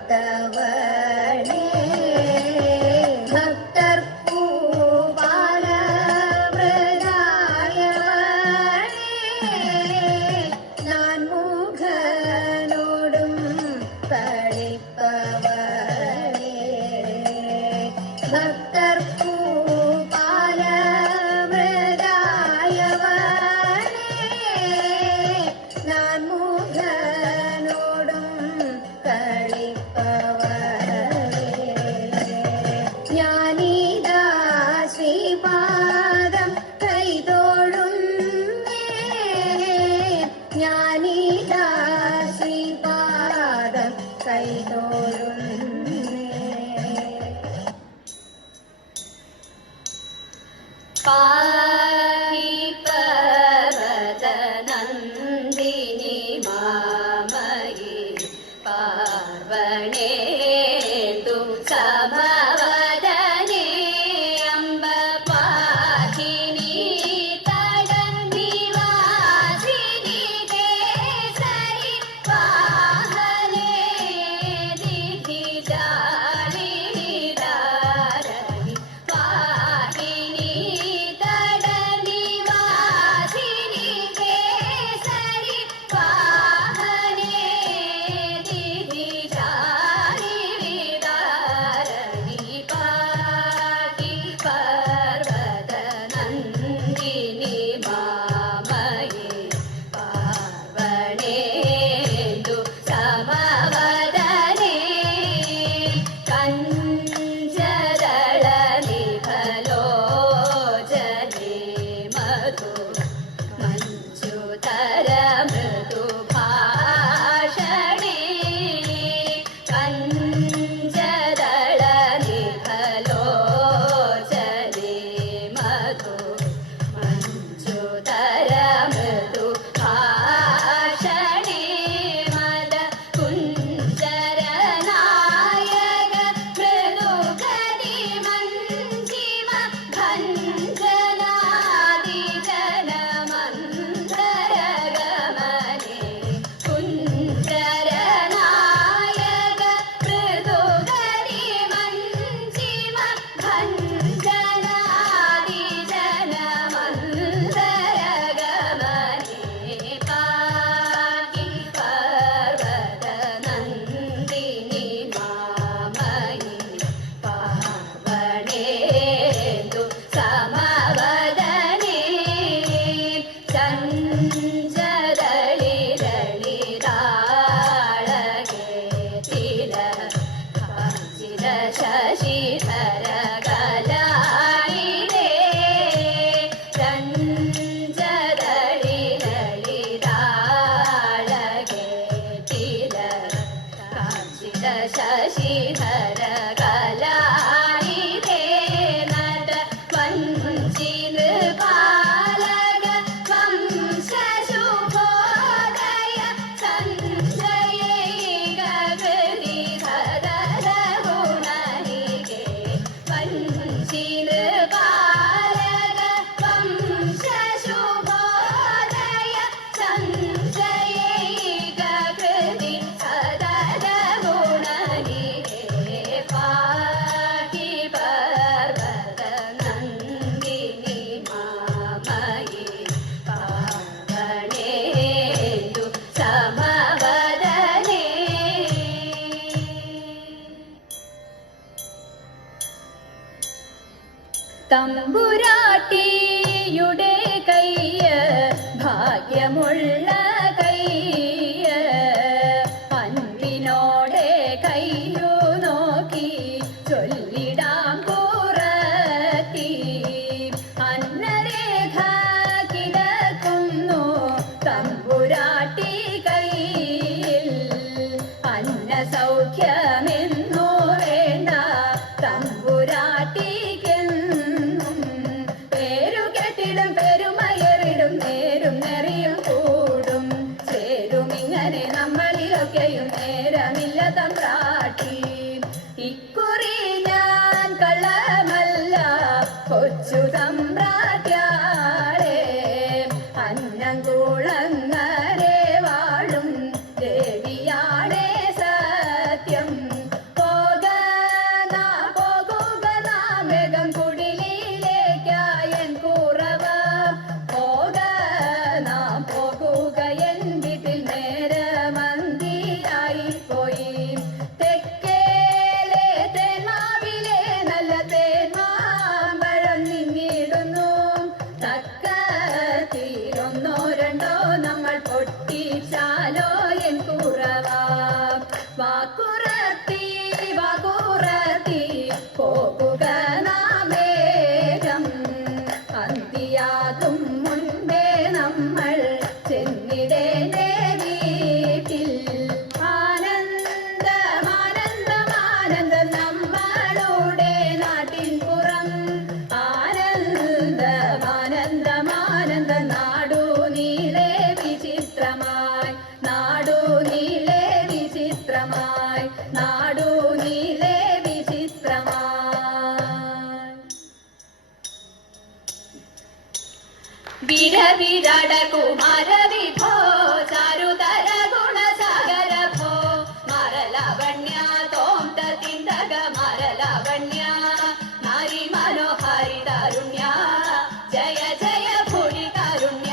കാത്തവളേ ഭക്തർക്കു നാൻമുഖനോടും കളിപ്പവളേ ഭക്തർക്കു പാഹി പർവതനന്ദിനി മാമയി പാർവണേന്ദു സമവദനേ അംബ പാഹിനി തടനിവാസിനി കേസരി വാഹനേ ദിധിജാലിനി ധാരണി പാഹിനി ശശിധര കലാനിധേ നദ വഞ്ചിന പാലക വംശശുഭോദയ സഞ്ജയൈക ഗൃധിധര ഗുണനികേ വഞ്ചിന പാലക വംശശുഭോദയ സഞ്ജയൈക ഗൃധിധര തമ്പുരാട്ടിയുടെ കയ്യ് ഭാഗ്യമുള്ള കയ്യ് അൻപിനോടെ കയ്യു നോക്കി ചൊല്ലിടാം പുറത്തി അന്നരേഖ കിടക്കുന്നു തമ്പുരാട്ടി കയ്യിൽ അന്ന സൗഖ്യമെന്നു വേണ്ട തമ്പുരാട്ടി പെരുമയറിടും നേരും നെറിയും കൂടും ചേരും ഇങ്ങനെ നമ്മളിലൊക്കെയും നേരമില്ല തമ്പ്രാട്ടി ഇക്കുറി ഞാൻ കള്ളമല്ല കൊച്ചു തമ്പ്രാട്യാളെ അന്നംകുളങ്ങരെ വാഴും ദേവിയാണേ സത്യം വാകുറത്തി വാകുറത്തി പോകുക നാം വേഗം അന്തിയാകും മുൻപേ നമ്മൾ ചെന്നിടേണ്ടേ വീട്ടിൽ ആനന്ദമാനന്ദമാനന്ദം നമ്മളുടെ നാട്ടിൻ പുറം ആനന്ദമാനന്ദമാനന്ദം നാടു നീളെ വിചിത്രമായി നാടു നീളെ വിചിത്രമായി നാടു നീളെ വിചിത്രമായി വിരവിരട കുമാര വിഭോ ചാരുതര ഗുണസാഗര ഭോ മരലാവണ്യ തോണ്ട തിന്തക മരലാവണ്യ നാരി മനോഹാരി താരുണ്യ ജയ ജയ ഭൂരി കാരുണ്യ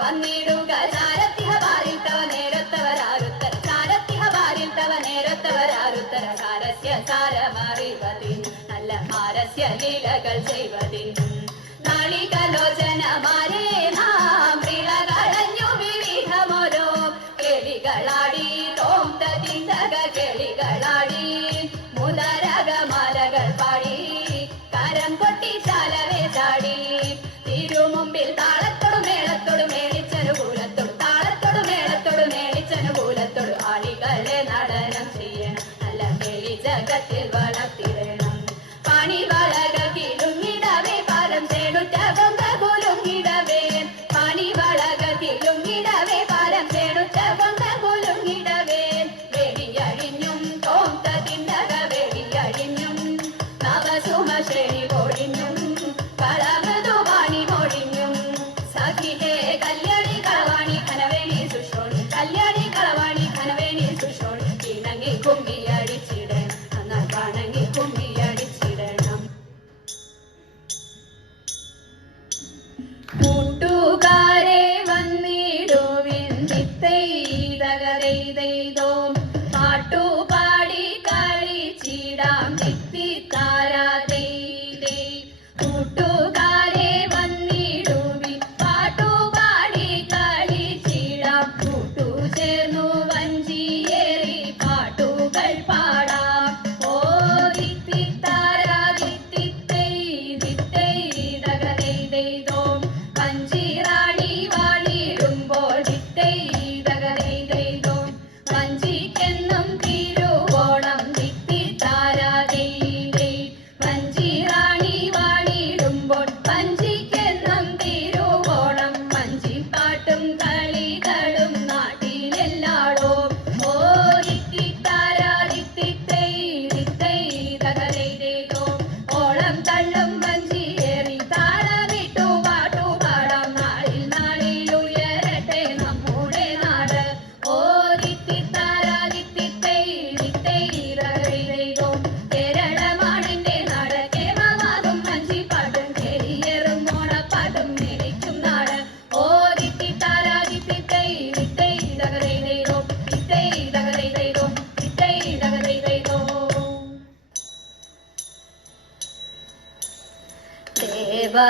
വന്നിടുക ചാരത്തിഹ വാരിൽ തവ നേരത്തവരാരുത്തര ചാരത്തിഹ വാരിൽ തവ നേരത്തവരാരുത്തര സാരസ്യ സാരമറിവതിൻ നല്ല ഹാരസ്യ ലീലകൾ ചെയ്വതിൻ നാളികലോചനമാരേ നാം വിളകളഞ്ഞു വിവിധമോരോ കേളികളാടി തോന്ത തിന്തക കേളികളാടി മുതരകമാലകൾ പാടി കരം കൊട്ടി ചാലവേ ചാടി തിരുമുമ്പിൽ താളത്തോടു മേളത്തോടു മേളിച്ചനുകൂലത്തോടു താളത്തോടു മേളത്തോടു മേളിച്ചനുകൂലത്തോടു ആളികളെ നടനം ചെയ്യണം നല്ല കേളി ജഗത്തിൽ വളർത്തിടണം പണി വളകൾ കിലുങ്ങിടവേ പാലം ചേടുറ്റ കൊങ്ക കുലുങ്ങിടവേ പണി വളകൾ കിലുങ്ങിടവേ പാലം ചേടുറ്റ കൊങ്ക കുലുങ്ങിടവേ വെടിയഴിഞ്ഞും തോന്ത തിണ്ടക വെടിയഴിഞ്ഞും നവസുമശ്രേണി പൊഴിഞ്ഞും കളമൃദുവാണി മൊഴിഞ്ഞും സഖിലേ കല്യാണി കളവാണി കനവേണി സുഷോൺ കല്യാണി കളവാണി കനവേണി സുഷോൺ ഇണങ്ങി കുമ്മിയടിച്ചിടണം എന്നാൽ വണങ്ങി കുമ്മിയടിച്ചിടണം കൂട്ടുകാരെ വന്നിടുവിൻ തിത്തൈതകരൈതോ പാട്ടുപാടി കളിച്ചിടാം തിത്തിത്താരാതേ കൂട്ടുകാരെ വന്നിടുവിൻ പാട്ടുപാടി കളിച്ചിടാം കൂട്ടു ചേർന്നു വഞ്ചിയേറി പാട്ടുകൾ പാടാം ഓ തിത്തിത്താരാ തിത്തിത്തൈ തിത്തൈതകരൈതോ വഞ്ചിറാണി വാണിടുമ്പോൾ തിത്തൈതകരൈതോ വഞ്ചിക്കെന്നും തിരുവോണം തിത്തിത്താരാതേ വഞ്ചിറാണി വാണിടുമ്പോൾ വഞ്ചിക്കെന്നും തിരുവോണം വഞ്ചിപ്പാട്ടും കളികളും നാട്ടിലെല്ലാടോ ഓ തിത്തിത്താരാ തിത്തിത്തൈ തിത്തൈതകരൈതോ ഓളം തള്ളും വഞ്ചിയേറി താളമിട്ടു പാട്ടുപാടാം നാളിൽ നാളിൽ ഉയരട്ടെ നമ്മുടെ നാട് ഓ തിത്തിത്താരാ തിത്തിത്തൈ തിത്തൈതകരൈതോ കേരളമാണെന്റെ നാട് കേമമാകും വഞ്ചിപ്പാട്ടും കേളിയേറും ഓണപ്പാട്ടും മേടിക്കും നാട് ഓ തിത്തിത്താരാ തിത്തിത്തൈ തിത്തൈതകരൈതോ തിത്തൈതകരൈതോ തിത്തൈതകരൈതോ ദേവാ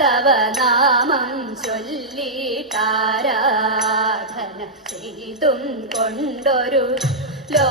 തവ നാമം ചൊല്ലിട്ടാരാധന ചെയ്തും കൊണ്ടൊരു ലോ